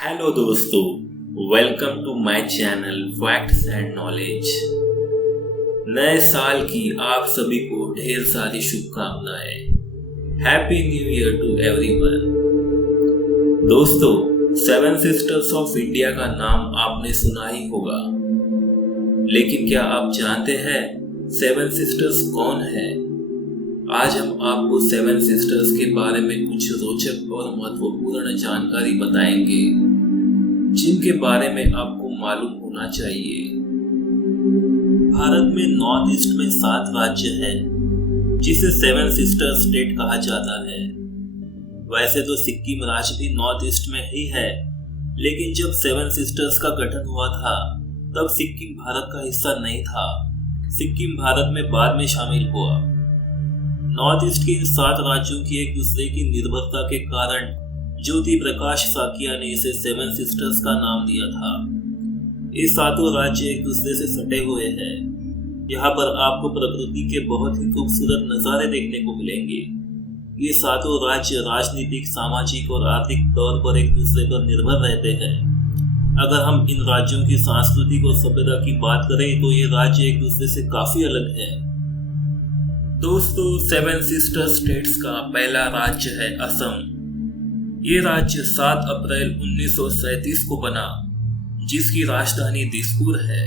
Hello दोस्तों, welcome to my channel facts and knowledge. नए साल की आप सभी को ढेर सारी शुभकामनाएं। Happy new year to everyone. दोस्तों, सेवन सिस्टर्स ऑफ इंडिया का नाम आपने सुना ही होगा, लेकिन क्या आप जानते हैं सेवन सिस्टर्स कौन है? आज हम आपको सेवन सिस्टर्स के बारे में कुछ रोचक और महत्वपूर्ण जानकारी बताएंगे, जिनके बारे में आपको मालूम होना चाहिए। भारत में नॉर्थ ईस्ट में 7 राज्य हैं, जिसे सेवन सिस्टर स्टेट कहा जाता है। वैसे तो सिक्किम राज्य भी नॉर्थ ईस्ट में ही है, लेकिन जब सेवन सिस्टर्स का गठन हुआ था तब सिक्किम भारत का हिस्सा नहीं था। सिक्किम भारत में बाद में शामिल हुआ। नॉर्थ ईस्ट के इन 7 राज्यों की एक दूसरे की निर्भरता के कारण ज्योति प्रकाश साकिया ने इसे सेवन सिस्टर्स का नाम दिया था। ये 7 राज्य एक दूसरे से सटे हुए हैं। यहाँ पर आपको प्रकृति के बहुत ही खूबसूरत नज़ारे देखने को मिलेंगे। ये 7 राज्य राजनीतिक, सामाजिक और आर्थिक तौर पर एक दूसरे पर निर्भर रहते हैं। अगर हम इन राज्यों की सांस्कृतिक और सभ्यता की बात करें तो ये राज्य एक दूसरे से काफी अलग है। दोस्तों, सेवन सिस्टर स्टेट्स का पहला राज्य है असम। ये राज्य 7 अप्रैल 1937 को बना, जिसकी राजधानी दिसपुर है।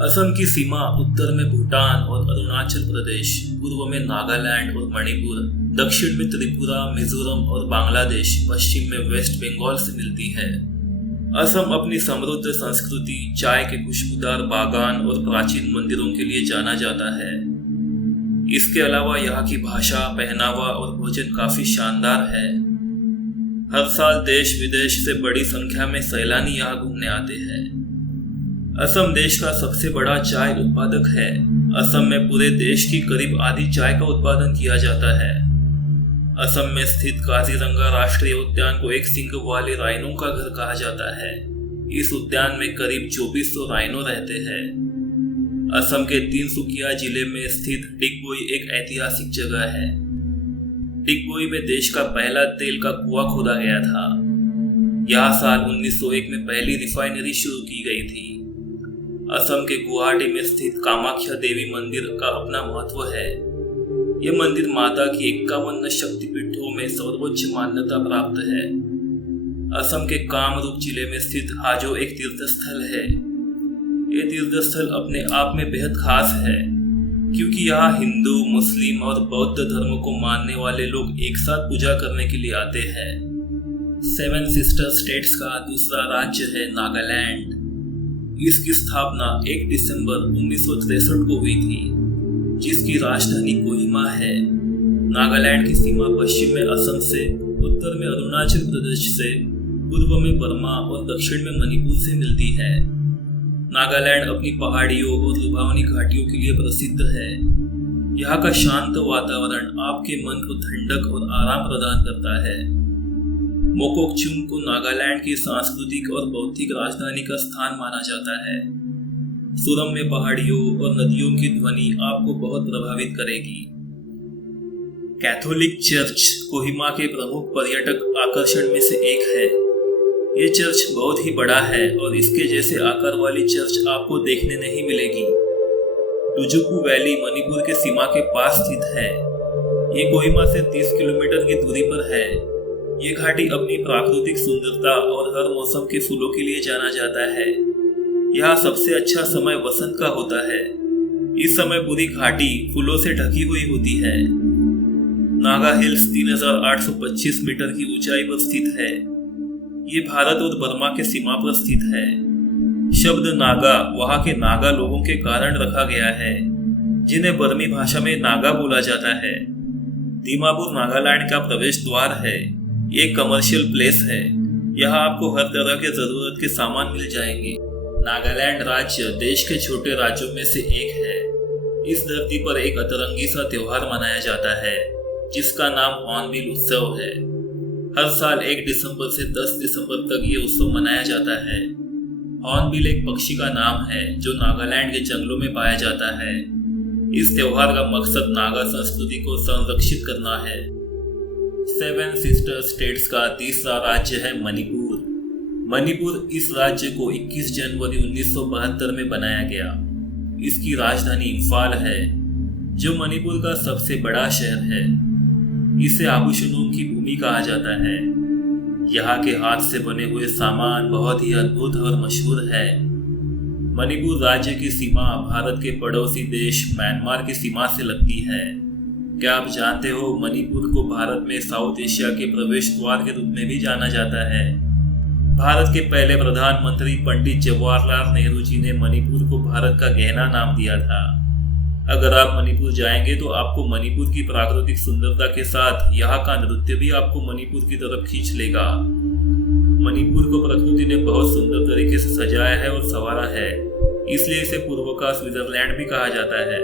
असम की सीमा उत्तर में भूटान और अरुणाचल प्रदेश, पूर्व में नागालैंड और मणिपुर, दक्षिण में त्रिपुरा, मिजोरम और बांग्लादेश, पश्चिम में वेस्ट बंगाल से मिलती है। असम अपनी समृद्ध संस्कृति, चाय के खुशबूदार बागान और प्राचीन मंदिरों के लिए जाना जाता है। इसके अलावा यहाँ की भाषा, पहनावा और भोजन काफी शानदार है। हर साल देश विदेश से बड़ी संख्या में सैलानी यहाँ घूमने आते हैं। असम देश का सबसे बड़ा चाय उत्पादक है। असम में पूरे देश की करीब आधी चाय का उत्पादन किया जाता है। असम में स्थित काजीरंगा राष्ट्रीय उद्यान को एक सींग वाले राइनो का घर कहा जाता है। इस उद्यान में करीब 2400 राइनो रहते हैं। असम के तिनसुकिया जिले में स्थित डिगबोई एक ऐतिहासिक जगह है। डिगबोई में देश का पहला तेल का कुआं खोदा गया था। यहाँ साल 1901 में पहली रिफाइनरी शुरू की गई थी। असम के गुवाहाटी में स्थित कामाख्या देवी मंदिर का अपना महत्व है। यह मंदिर माता की 51 शक्तिपीठों में सर्वोच्च मान्यता प्राप्त है। असम के कामरूप जिले में स्थित हाजो एक तीर्थ स्थल है। ये तीर्थ स्थल अपने आप में बेहद खास है, क्योंकि यहाँ हिंदू, मुस्लिम और बौद्ध धर्म को मानने वाले लोग एक साथ पूजा करने के लिए आते हैं। सेवन सिस्टर स्टेट्स का दूसरा राज्य है नागालैंड। इसकी स्थापना 1 दिसंबर 1963 को हुई थी, जिसकी राजधानी कोहिमा है। नागालैंड की सीमा पश्चिम में असम से, उत्तर में अरुणाचल प्रदेश से, पूर्व में बर्मा और दक्षिण में मणिपुर से मिलती है। नागालैंड अपनी पहाड़ियों और लुभावनी घाटियों के लिए प्रसिद्ध है। यहाँ का शांत वातावरण आपके मन को ठंडक और आराम प्रदान करता है। मोकोकचुंग को नागालैंड की सांस्कृतिक और बौद्धिक राजधानी का स्थान माना जाता है। सुरम में पहाड़ियों और नदियों की ध्वनि आपको बहुत प्रभावित करेगी। कैथोलिक चर्च कोहिमा के प्रमुख पर्यटक आकर्षण में से एक है। ये चर्च बहुत ही बड़ा है और इसके जैसे आकार वाली चर्च आपको देखने नहीं मिलेगी। डुजुकू वैली मणिपुर के सीमा के पास स्थित है। ये कोहिमा से 30 किलोमीटर की दूरी पर है। ये घाटी अपनी प्राकृतिक सुंदरता और हर मौसम के फूलों के लिए जाना जाता है। यहाँ सबसे अच्छा समय वसंत का होता है। इस समय पूरी घाटी फूलों से ढकी हुई होती है। नागा हिल्स 3825 मीटर की ऊंचाई पर स्थित है। ये भारत और बर्मा के सीमा पर स्थित है। शब्द नागा वहाँ के नागा लोगों के कारण रखा गया है, जिन्हें बर्मी भाषा में नागा बोला जाता है। दीमापुर नागालैंड का प्रवेश द्वार है। ये कमर्शियल प्लेस है। यहाँ आपको हर तरह के जरूरत के सामान मिल जाएंगे। नागालैंड राज्य देश के छोटे राज्यों में से एक है। इस धरती पर एक अतरंगी सा त्योहार मनाया जाता है, जिसका नाम हॉर्नबिल उत्सव है। हर साल 1 दिसंबर से 10 दिसंबर तक ये उत्सव मनाया जाता है। हॉर्नबिल एक पक्षी का नाम है जो नागालैंड के जंगलों में पाया जाता है। इस त्योहार का मकसद नागा संस्कृति को संरक्षित करना है। सेवन सिस्टर स्टेट्स का तीसरा राज्य है मणिपुर। मणिपुर इस राज्य को 21 जनवरी 1972 में बनाया गया। इसकी राजधानी इम्फाल है, जो मणिपुर का सबसे बड़ा शहर है। इसे आभूषणों की भूमि कहा जाता है। यहाँ के हाथ से बने हुए सामान बहुत ही अद्भुत और मशहूर है। मणिपुर राज्य की सीमा भारत के पड़ोसी देश म्यांमार की सीमा से लगती है। क्या आप जानते हो, मणिपुर को भारत में साउथ एशिया के प्रवेश द्वार के रूप में भी जाना जाता है। भारत के पहले प्रधानमंत्री पंडित जवाहरलाल नेहरू जी ने मणिपुर को भारत का गहना नाम दिया था। अगर आप मणिपुर जाएंगे तो आपको मणिपुर की प्राकृतिक सुंदरता के साथ यहाँ का नृत्य भी आपको मणिपुर की तरफ खींच लेगा। मणिपुर को प्रकृति ने बहुत सुंदर तरीके से सजाया है और संवारा है, इसलिए इसे पूर्व का स्विट्जरलैंड भी कहा जाता है।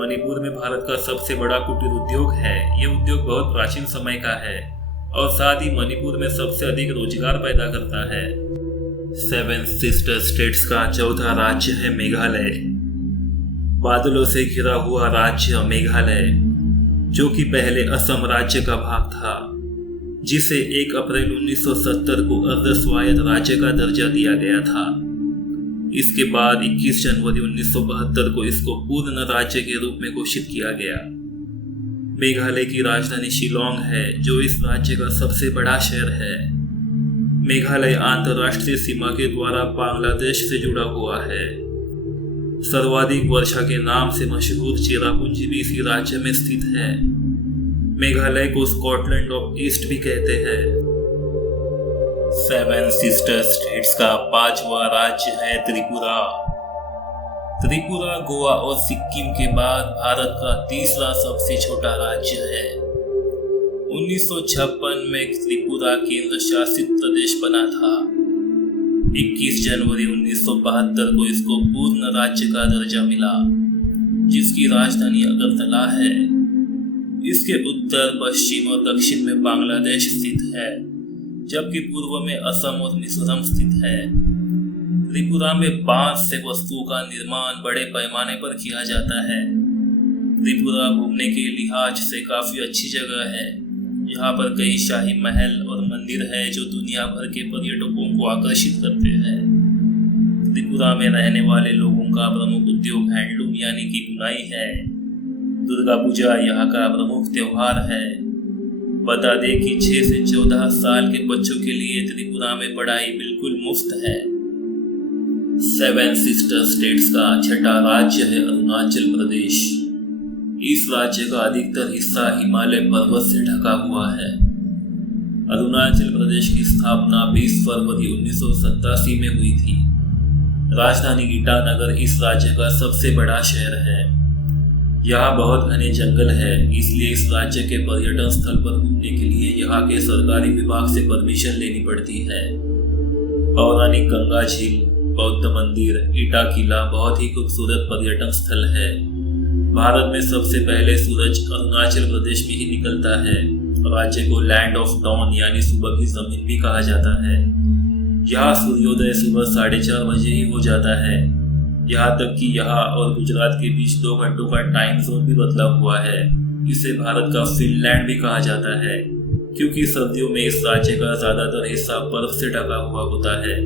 मणिपुर में भारत का सबसे बड़ा कुटीर उद्योग है। ये उद्योग बहुत प्राचीन समय का है और साथ ही मणिपुर में सबसे अधिक रोजगार पैदा करता है। 7 सिस्टर स्टेट्स का चौथा राज्य है मेघालय। बादलों से घिरा हुआ राज्य मेघालय, जो कि पहले असम राज्य का भाग था, जिसे 1 अप्रैल 1970 को अर्ध स्वायत्त राज्य का दर्जा दिया गया था। इसके बाद 21 जनवरी 1972 को इसको पूर्ण राज्य के रूप में घोषित किया गया। मेघालय की राजधानी शिलोंग है, जो इस राज्य का सबसे बड़ा शहर है। मेघालय अंतर्राष्ट्रीय सीमा के द्वारा बांग्लादेश से जुड़ा हुआ है। सर्वाधिक वर्षा के नाम से मशहूर चेरापूंजी भी इसी राज्य में स्थित है। मेघालय को स्कॉटलैंड ऑफ ईस्ट भी कहते हैं। 7 सिस्टर स्टेट्स का 5वां राज्य है त्रिपुरा। त्रिपुरा गोवा और सिक्किम के बाद भारत का तीसरा सबसे छोटा राज्य है। 1956 में त्रिपुरा केंद्र शासित प्रदेश बना था। 21 जनवरी 1972 को इसको पूर्ण राज्य का दर्जा मिला, जिसकी राजधानी अगरतला है। इसके उत्तर, पश्चिम और दक्षिण में बांग्लादेश स्थित है, जबकि पूर्व में असम और मिजोरम स्थित है। त्रिपुरा में बांस से वस्तुओं का निर्माण बड़े पैमाने पर किया जाता है। त्रिपुरा घूमने के लिहाज से काफी अच्छी जगह है। यहाँ पर कई शाही महल और मंदिर है, जो दुनिया भर के पर्यटकों को आकर्षित करते हैं। त्रिपुरा में रहने वाले लोगों का प्रमुख उद्योग हैंडलूम यानी कि बुनाई है। दुर्गा पूजा यहाँ का प्रमुख त्योहार है। बता दें कि 6 से 14 साल के बच्चों के लिए त्रिपुरा में पढ़ाई बिल्कुल मुफ्त है। 7 सिस्टर स्टेट्स का छठा राज्य है अरुणाचल प्रदेश। इस राज्य का अधिकतर हिस्सा हिमालय पर्वत से ढका हुआ है। अरुणाचल प्रदेश की स्थापना 20 फरवरी 1987 में हुई थी। राजधानी ईटानगर इस राज्य का सबसे बड़ा शहर है। यहाँ बहुत घने जंगल है, इसलिए इस राज्य के पर्यटन स्थल पर घूमने के लिए यहाँ के सरकारी विभाग से परमिशन लेनी पड़ती है। पौराणिक गंगा झील, बौद्ध मंदिर, ईटा किला बहुत ही खूबसूरत पर्यटन स्थल है। भारत में सबसे पहले सूरज अरुणाचल प्रदेश में ही निकलता है। राज्य को लैंड ऑफ डॉन यानी सुबह की जमीन भी कहा जाता है। यहाँ सूर्योदय सुबह 4:30 बजे ही हो जाता है। यहाँ तक कि यहाँ और गुजरात के बीच 2 घंटों का टाइम जोन भी बदला हुआ है। इसे भारत का फिनलैंड भी कहा जाता है, क्योंकि सर्दियों में इस राज्य का ज्यादातर हिस्सा बर्फ से ढका हुआ होता है।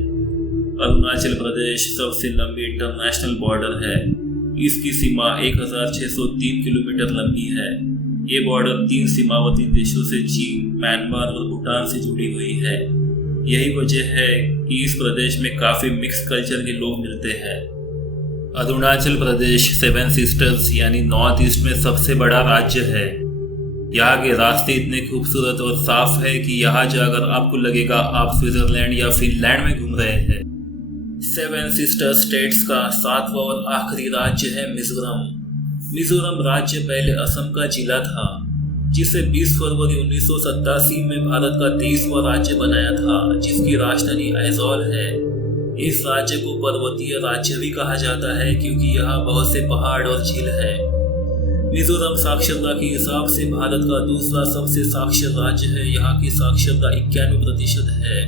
अरुणाचल प्रदेश सबसे लंबी इंटरनेशनल बॉर्डर है। इसकी सीमा 1603 किलोमीटर लंबी है। ये बॉर्डर 3 सीमावर्ती देशों से चीन, म्यांमार और भूटान से जुड़ी हुई है। यही वजह है कि इस प्रदेश में काफी मिक्स कल्चर के लोग मिलते हैं। अरुणाचल प्रदेश 7 सिस्टर्स यानी नॉर्थ ईस्ट में सबसे बड़ा राज्य है। यहाँ के रास्ते इतने खूबसूरत और साफ है कि यहाँ जाकर आपको लगेगा आप स्विट्जरलैंड या फिनलैंड में घूम रहे हैं। 7 सिस्टर स्टेट्स का 7वां और आखिरी राज्य है मिजोरम। मिजोरम राज्य पहले असम का जिला था, जिसे 20 फरवरी 1987 में भारत का 23वां राज्य बनाया था, जिसकी राजधानी आइजॉल है। इस राज्य को पर्वतीय राज्य भी कहा जाता है, क्योंकि यहाँ बहुत से पहाड़ और झील है। मिजोरम साक्षरता के हिसाब से भारत का दूसरा सबसे साक्षर राज्य है। यहाँ की साक्षरता 91% है।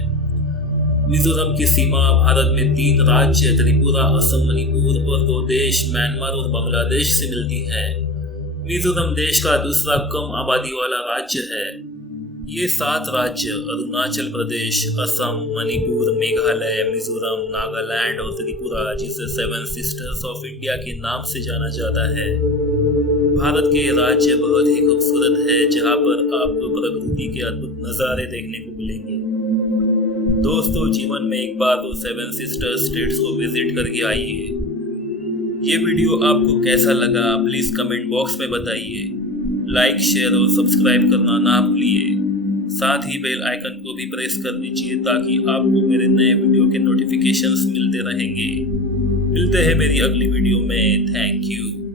मिजोरम की सीमा भारत में 3 राज्य त्रिपुरा, असम, मणिपुर और 2 देश म्यांमार और बांग्लादेश से मिलती है। मिजोरम देश का दूसरा कम आबादी वाला राज्य है। ये 7 राज्य अरुणाचल प्रदेश, असम, मणिपुर, मेघालय, मिजोरम, नागालैंड और त्रिपुरा, जिसे 7 सिस्टर्स ऑफ इंडिया के नाम से जाना जाता है। भारत के राज्य बहुत ही खूबसूरत है, जहां पर आपको प्रकृति के अद्भुत नज़ारे देखने को मिलेंगे। दोस्तों, जीवन में एक बार तो 7 सिस्टर्स स्टेट्स को विजिट करके आइए। ये वीडियो आपको कैसा लगा प्लीज कमेंट बॉक्स में बताइए। लाइक, शेयर और सब्सक्राइब करना ना भूलिए। साथ ही बेल आइकन को भी प्रेस कर दीजिए ताकि आपको मेरे नए वीडियो के नोटिफिकेशंस मिलते रहेंगे। मिलते हैं मेरी अगली वीडियो में। Thank you.